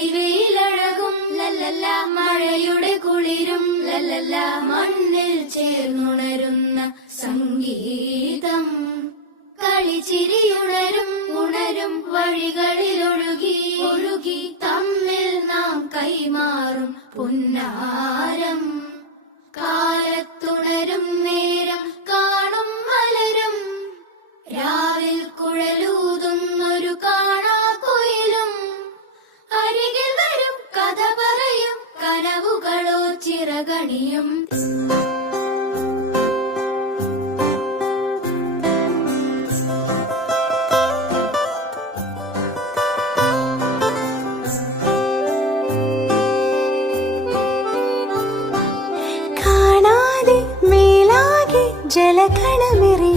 പൊടിവെയിലഴകും ലല്ലല്ല, മഴയുടെ കുളിരും ലല്ലല്ല, മണ്ണിൽ ചേർന്നുണരുന്ന സംഗീതം. കളിച്ചിരിയുണരും ഉണരും വഴികളിലൊഴുകി ഒഴുകി തമ്മിൽ നാം കൈമാറും പുന്നാരം. കാലത്തുണരും നേരം കാണും മലരും, രാവിൽ കുഴലൂതുന്നൊരു കാണാക്കുയിലും. അരികിൽ വരും കഥ പറയും കനവുകളോ ചിറകണിയും. ജലകണമിറി